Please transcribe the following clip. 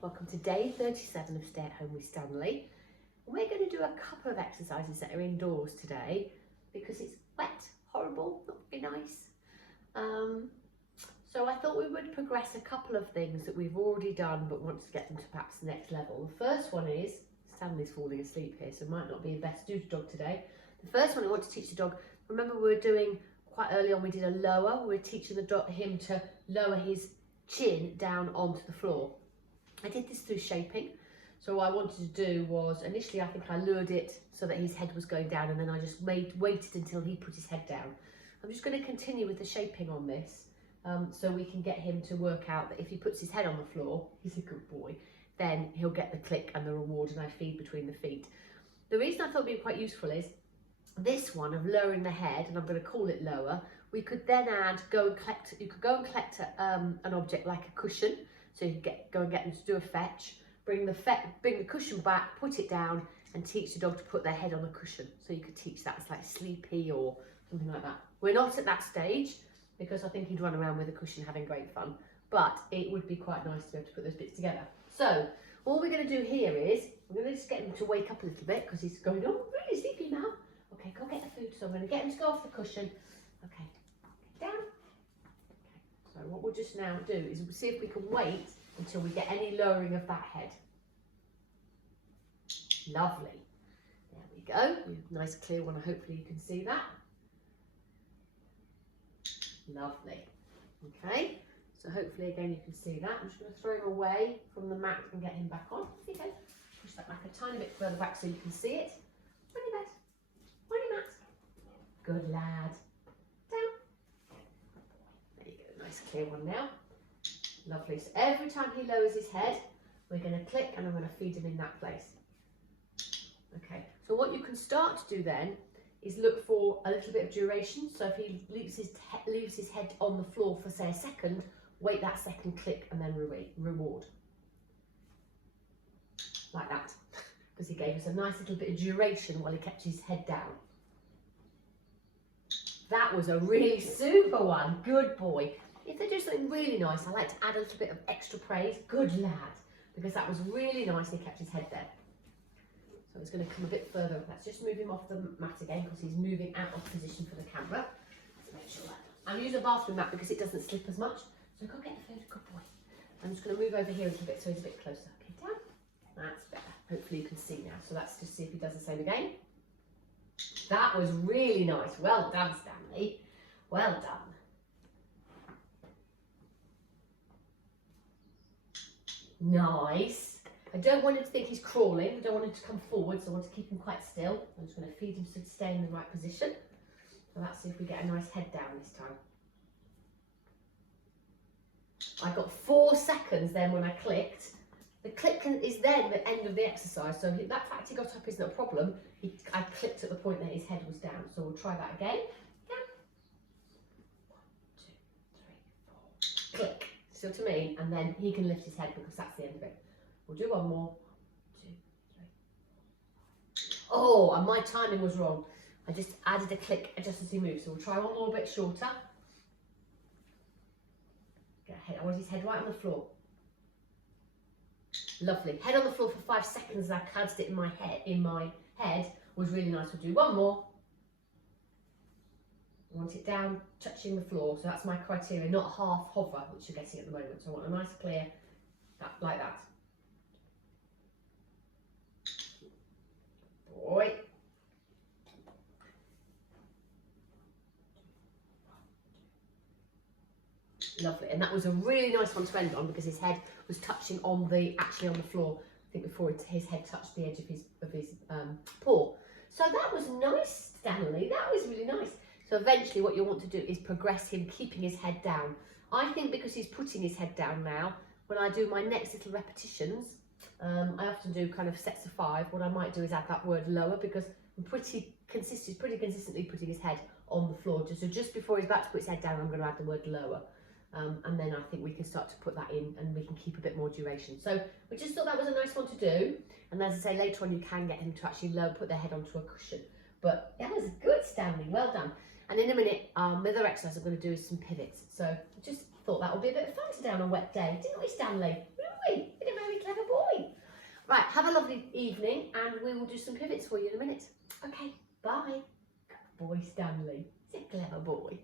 welcome to day 37 of Stay at Home with Stanley. We're going to do a couple of exercises that are indoors today because it's wet, horrible, not very nice. So I thought we would progress a couple of things that we've already done but want to get them to perhaps the next level. The first one is, Stanley's falling asleep here, so it might not be the best do to dog today. The first one I want to teach the dog, remember we were doing quite early on, we did a lower, we were teaching him to lower his chin down onto the floor. I did this through shaping. So what I wanted to do was, initially I think I lured it so that his head was going down, and then I just waited until he put his head down. I'm just going to continue with the shaping on this, so we can get him to work out that if he puts his head on the floor, he's a good boy, then he'll get the click and the reward, and I feed between the feet. The reason I thought it'd be quite useful is this one of lowering the head, and I'm going to call it lower. We could then add, you could go and collect an object like a cushion. So you could go and get them to do a fetch, bring the cushion back, put it down, and teach the dog to put their head on the cushion. So you could teach that as like sleepy or something like that. We're not at that stage because I think he'd run around with a cushion having great fun, but it would be quite nice to be able to put those bits together. So all we're going to do here is, we're going to just get him to wake up a little bit because he's going, oh, I'm really sleepy now. Okay, go get the food. So I'm going to get him to go off the cushion. Okay, down. So what we'll just now do is we'll see if we can wait until we get any lowering of that head. Lovely. There we go. Nice clear one. Hopefully you can see that. Lovely. Okay. So hopefully again you can see that. I'm just going to throw him away from the mat and get him back on. There you go. Push that back a tiny bit further back so you can see it. On your bed. On your mat. Good lad. Nice clear one now. Lovely. So every time he lowers his head, we're going to click and I'm going to feed him in that place. Okay. So what you can start to do then is look for a little bit of duration. So if he leaves his head on the floor for say a second, wait that second, click, and then reward. Like that. Because he gave us a nice little bit of duration while he kept his head down. That was a really super one. Good boy. If they do something really nice, I like to add a little bit of extra praise. Good lad. Because that was really nice and he kept his head there. So it's going to come a bit further. Let's just move him off the mat again because he's moving out of position for the camera. Let's make sure that. I'm using a bathroom mat because it doesn't slip as much. So go get the food. Good boy. I'm just going to move over here a little bit so he's a bit closer. Okay, down. That's better. Hopefully you can see now. So let's just see if he does the same again. That was really nice. Well done, Stanley. Well done. Nice. I don't want him to think he's crawling. I don't want him to come forward, so I want to keep him quite still. I'm just going to feed him so to stay in the right position. So let's see if we get a nice head down this time. I got 4 seconds then when I clicked. The click is then the end of the exercise, so that fact he got up isn't a problem. I clicked at the point that his head was down, so we'll try that again. Down. 1, 2, 3, 4. Click. Still to me, and then he can lift his head because that's the end of it. We'll do one more. 1, 2, 3. Oh, and my timing was wrong. I just added a click just as he moved, so we'll try one more bit shorter. I want his head right on the floor. Lovely. Head on the floor for 5 seconds as I cuddled it in my head was really nice. We'll do one more. I want it down, touching the floor. So that's my criteria, not half hover, which you're getting at the moment. So I want a nice clear, like that. Boy. Lovely, and that was a really nice one to end on because his head was touching actually on the floor. I think before his head touched the edge of his paw. So that was nice, Stanley. That was really nice. So eventually, what you'll want to do is progress him keeping his head down. I think because he's putting his head down now, when I do my next little repetitions, I often do kind of sets of 5. What I might do is add that word lower because I'm pretty consistently putting his head on the floor. So just before he's about to put his head down, I'm going to add the word lower. And then I think we can start to put that in and we can keep a bit more duration. So we just thought that was a nice one to do. And as I say, later on you can get him to actually put their head onto a cushion. But that was good, Stanley, well done. And in a minute, the other exercise I'm going to do is some pivots. So I just thought that would be a bit of fun today on a wet day. Didn't we, Stanley? Didn't we? Didn't we? have a lovely evening, and we will do some pivots for you in a minute. Okay, bye. Good boy, Stanley. He's a clever boy.